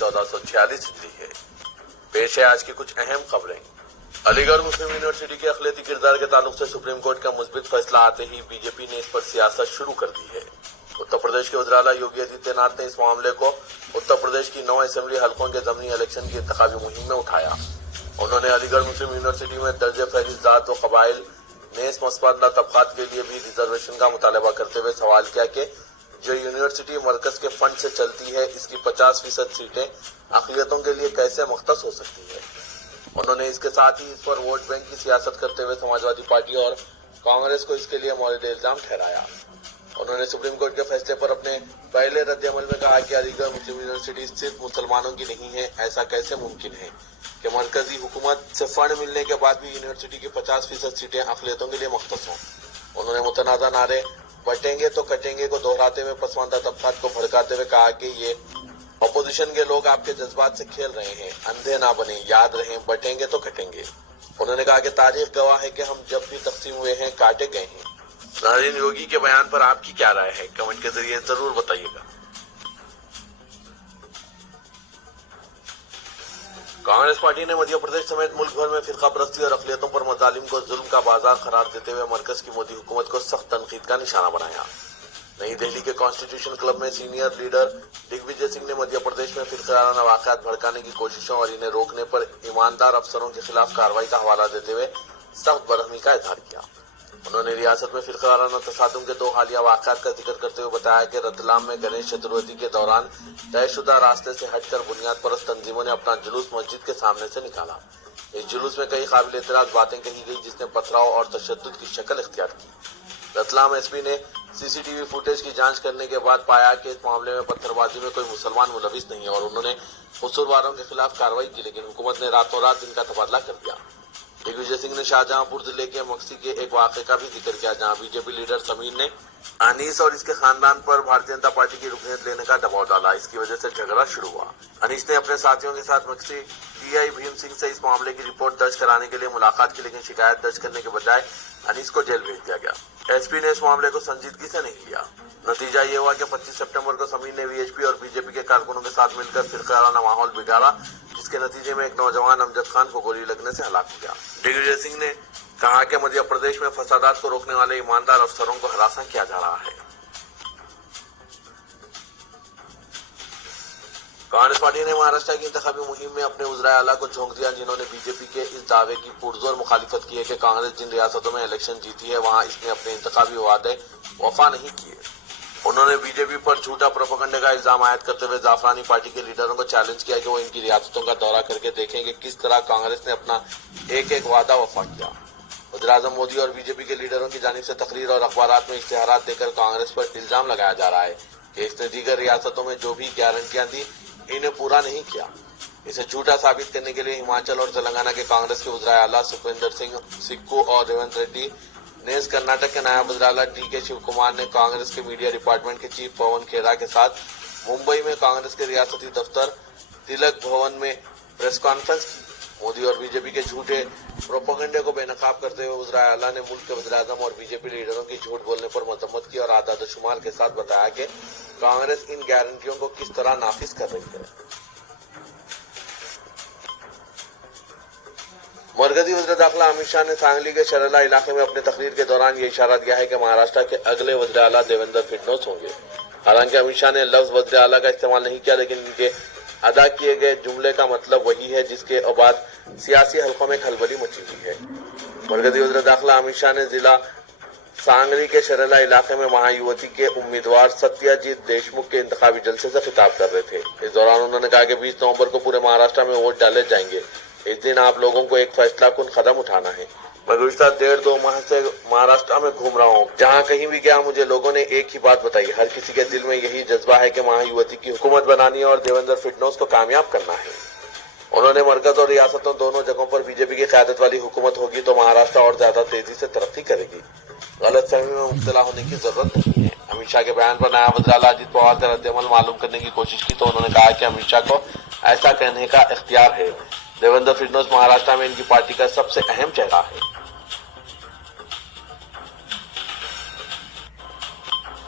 1446 ہجری ہے۔ پیش ہے آج کی کچھ اہم خبریں۔ علی گڑھ مسلم یونیورسٹی کے اقلیتی کردار کے تعلق سے سپریم کورٹ کا مثبت فیصلہ آتے ہی بی جے پی نے اس پر سیاست شروع کر دی ہے۔ اتر پردیش کے وزیر اعلیٰ یوگی آدتیہ ناتھ نے اس معاملے کو اتر پردیش کی 9 اسمبلی حلقوں کے ضمنی الیکشن کی انتخابی مہم میں اٹھایا۔ انہوں نے علی گڑھ مسلم یونیورسٹی میں درج فہرست ذات و قبائل نیز مسپاندہ طبقات کے لیے بھی ریزرویشن کا مطالبہ کرتے ہوئے سوال کیا کہ جو یونیورسٹی مرکز کے فنڈ سے چلتی ہے، اس کی 50% سیٹیں اقلیتوں کے لیے کیسے مختص ہو سکتی ہے؟ انہوں نے اس کے ساتھ ہی اس پر ووٹ بینک کی سیاست کرتے ہوئے سماجوادی پارٹی اور کانگریس کو اس کے لیے مورد الزام ٹھہرایا۔ انہوں نے سپریم کورٹ کے فیصلے پر اپنے پہلے رد عمل میں کہا کہ علی گڑھ مسلم یونیورسٹی صرف مسلمانوں کی نہیں ہے۔ ایسا کیسے ممکن ہے کہ مرکزی حکومت سے فنڈ ملنے کے بعد بھی یونیورسٹی کی 50% سیٹیں اقلیتوں کے لیے مختص ہوں؟ انہوں نے متنازع نعرے بٹیں گے تو کٹیں گے کو دہراتے ہوئے پسماندہ طبقات کو بھڑکاتے ہوئے کہا کہ یہ اپوزیشن کے لوگ آپ کے جذبات سے کھیل رہے ہیں، اندھے نہ بنیں، یاد رہیں بٹیں گے تو کٹیں گے۔ انہوں نے کہا کہ تاریخ گواہ ہے کہ ہم جب بھی تقسیم ہوئے ہیں کاٹے گئے ہیں۔ ناظرین، یوگی کے بیان پر آپ کی کیا رائے ہے؟ کمنٹ کے ذریعے ضرور بتائیے گا۔ کانگریس پارٹی نے مدھیہ پردیش سمیت ملک بھر میں فرقہ پرستی اور اقلیتوں پر مظالم کو ظلم کا بازار قرار دیتے ہوئے مرکز کی مودی حکومت کو سخت تنقید کا نشانہ بنایا۔ نئی دہلی کے کانسٹیٹیوشن کلب میں سینئر لیڈر دگ وجے سنگھ نے مدھیہ پردیش میں فرقہ وارانہ واقعات بھڑکانے کی کوششوں اور انہیں روکنے پر ایماندار افسروں کے خلاف کارروائی کا حوالہ دیتے ہوئے سخت برہمی کا اظہار کیا۔ انہوں نے ریاست میں فرقہ وارانہ تصادم کے 2 حالیہ واقعات کا ذکر کرتے ہوئے بتایا کہ رتلام میں گنیش چتروتی کے دوران طے شدہ راستے سے ہٹ کر بنیاد پرست تنظیموں نے اپنا جلوس مسجد کے سامنے سے نکالا۔ اس جلوس میں کئی قابل اعتراض باتیں کہی گئی جس نے پتھراؤ اور تشدد کی شکل اختیار کی۔ رتلام ایس پی نے سی سی ٹی وی فوٹیج کی جانچ کرنے کے بعد پایا کہ اس معاملے میں پتھر بازی میں کوئی مسلمان ملوث نہیں ہے اور انہوں نے قصورواروں کے خلاف کارروائی کی، لیکن حکومت نے راتوں رات ان کا تبادلہ کر دیا۔ دگ وجے سنگھ نے شاہجہاں پور ضلع کے مکسی کے ایک واقعے کا بھی ذکر کیا جہاں B J P leader Sameer نے انیس اور اس کے خاندان پر بھارتیہ جنتا پارٹی کی رکنیت لینے کا دباؤ ڈالا۔ اس کی وجہ سے جھگڑا شروع ہوا۔ انیس نے اپنے ساتھیوں کے ساتھ mixie D I Bhim Singh سے اس معاملے کی رپورٹ درج کرانے کے لیے ملاقات کی، لیکن شکایت درج کرنے کے بجائے انیس کو جیل بھیج دیا گیا۔ ایس پی نے اس معاملے کو سنجیدگی سے نہیں لیا۔ نتیجہ یہ ہوا کہ 25 سپٹمبر کو سمیر نے وی ایچ پی اور بی جے پی کے کارکنوں کے ساتھ مل کر فرقہ وارانہ ماحول بگاڑا، جس کے نتیجے میں ایک نوجوان امجد خان کو گولی لگنے سے ہلاک ہو گیا۔ دگ وجے سنگھ نے کہا کہ مدھیہ پردیش میں فسادات کو روکنے والے ایماندار افسروں کو ہراساں کیا جا رہا ہے۔ کانگریس پارٹی نے مہاراشٹر کی انتخابی مہم میں اپنے وزرائے اعلیٰ کو جھونک دیا، جنہوں نے بی جے پی کے اس دعوے کی پرزور مخالفت کی ہے کہ کانگریس جن ریاستوں میں الیکشن جیتی ہے وہاں اس نے اپنے انتخابی وعدے وفا نہیں کیے۔ انہوں نے بی جے پی پر جھوٹا پروپیگنڈے کا الزام عائد کرتے ہوئے زعفرانی پارٹی کے لیڈروں کو چیلنج کیا کہ وہ ان کی ریاستوں کا دورہ کر کے دیکھیں کہ کس طرح کانگریس نے اپنا ایک ایک وعدہ وفا کیا۔ وزیراعظم مودی اور بی جے پی کے لیڈروں کی جانب سے تقریر اور اخبارات میں اشتہارات دے کر کانگریس پر الزام لگایا جا رہا ہے کہ اس نے دیگر ریاستوں میں جو بھی گارنٹیاں دی انہیں پورا نہیں کیا۔ اسے جھوٹا ثابت کرنے کے لیے ہماچل اور تلنگانہ کے کانگریس کے وزرائے اعلیٰ سکھویندر سنگھ سکو اور ریونت ریڈی، نیز کرناٹک کے نائب وزیر اعلیٰ ڈی کے شیو کمار نے کانگریس کے میڈیا ڈپارٹمنٹ کے چیف پون کھیرا کے ساتھ ممبئی میں کانگریس کے ریاستی دفتر تلک بھون میں پریس کانفرنس کی۔ مودی اور بی جے پی کے جھوٹے پروپیگنڈے کو بے نقاب کرتے ہوئے وزرائے اعلیٰ نے ملک کے وزیر اعظم اور بی جے پی لیڈروں کی جھوٹ بولنے پر مذمت کی اور اعداد و شمار کے ساتھ بتایا کہ کانگریس ان گارنٹیوں کو کس طرح نافذ کر رہی ہے۔ مرکزی وزیر داخلہ امت شاہ نے سانگلی کے شرلا علاقے میں اپنے تقریر کے دوران یہ اشارہ دیا ہے کہ مہاراشٹر کے اگلے وزیر اعلیٰ دیویندر فڈنوس ہوں گے۔ حالانکہ امت شاہ نے لفظ وزیر اعلیٰ کا استعمال نہیں کیا، لیکن ان کے ادا کیے گئے جملے کا مطلب وہی ہے جس کے بعد سیاسی حلقوں میں کھلبلی مچی ہوئی ہے۔ مرکزی وزیر داخلہ امت شاہ نے ضلع سانگلی کے شرلا علاقے میں مہا یوتی کے امیدوار ستیہ جیت دیشمکھ کے انتخابی جلسے سے خطاب کر رہے تھے۔ اس دوران انہوں نے کہا کہ 20 نومبر کو پورے مہاراشٹر میں ووٹ ڈالے جائیں گے۔ اس دن آپ لوگوں کو ایک فیصلہ کن قدم اٹھانا ہے۔ میں گزشتہ 1.5-2 ماہ سے مہاراشٹر میں گھوم رہا ہوں، جہاں کہیں بھی گیا مجھے لوگوں نے ایک ہی بات بتائی، ہر کسی کے دل میں یہی جذبہ ہے کہ مہا یوتی کی حکومت بنانی ہے اور دیویندر فڈنوس کو کامیاب کرنا ہے۔ انہوں نے مرکز اور ریاستوں دونوں جگہوں پر بی جے پی کی قیادت والی حکومت ہوگی تو مہاراشٹر اور زیادہ تیزی سے ترقی کرے گی۔ غلط فہمی میں مبتلا ہونے کی ضرورت نہیں ہے۔ امت شاہ کے بیان پر نائب وزیر اعلیٰ اجیت پوار کا رد عمل معلوم کرنے کی کوشش کی تو انہوں نے کہا کہ امت شاہ کو ایسا کہنے کا اختیار ہے۔ دیویندر فڈنوس مہاراشٹر میں ان کی پارٹی کا سب سے اہم چہرہ ہے۔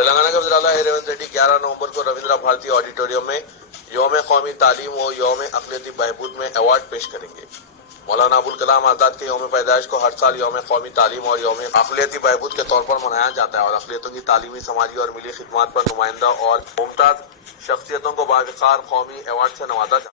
تلنگانہ کے وزیر اعلیٰ ریونت ریڈی 11 نومبر کو رویندرا بھارتی آڈیٹوریم میں یوم قومی تعلیم و یوم اقلیتی بہبود میں ایوارڈ پیش کریں گے۔ مولانا ابوالکلام آزاد کے یوم پیدائش کو ہر سال یوم قومی تعلیم اور یوم اقلیتی بہبود کے طور پر منایا جاتا ہے اور اقلیتوں کی تعلیمی، سماجی اور ملی خدمات پر نمائندہ اور ممتاز شخصیتوں کو باوقار قومی ایوارڈ سے نوازا جاتا ہے۔